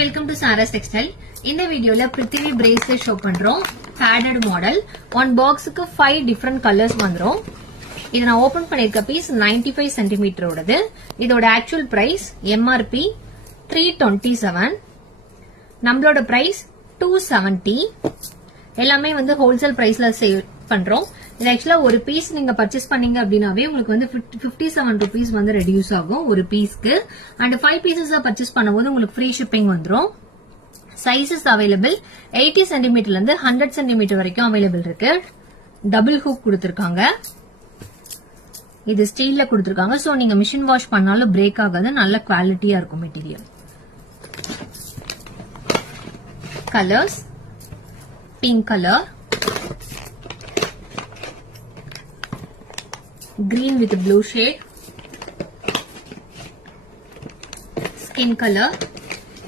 welcome to Sarah's Textile. இந்த வீடியோல பிருத்திவி bracelet show பண்றோம். padded model. ஒன் பாக்ஸுக்கு 5 டிஃபரண்ட் கலர்ஸ் வந்துரும். இது நான் ஓபன் பண்ணிருக்க பீஸ் 95 சென்டிமீட்டர் ஓடது. இதோட ஆக்சுவல் பிரைஸ் MRP 327. நம்மளோட பிரைஸ் 270. எல்லாமே வந்து ஹோல்சேல் பிரைஸ்ல சேல் பண்றோம். இது ஆக்சுவலா ஒரு பீஸ் நீங்க பர்ச்சேஸ் பண்ணீங்க அப்படின்னாவே உங்களுக்கு வந்து 57 rupees வந்து ரெடியூஸ் ஆகும் ஒரு பீஸ்க்கு. அண்ட் 5 பீசஸ் பர்ச்சேஸ் பண்ணும்போது உங்களுக்கு ஃப்ரீ ஷிப்பிங் வந்துரும். சைசஸ் அவைலபிள் 80 சென்டிமீட்டர்ல இருந்து 100 சென்டிமீட்டர் வரைக்கும் அவைலபிள் இருக்கு. டபுள் ஹூக் கொடுத்திருக்காங்க. இது ஸ்டீல்ல கொடுத்திருக்காங்க. சோ நீங்க மிஷின் வாஷ் பண்ணாலும் பிரேக் ஆகாது. நல்ல குவாலிட்டியா இருக்கும் material. Colours pink colour, green with blue shade, skin color,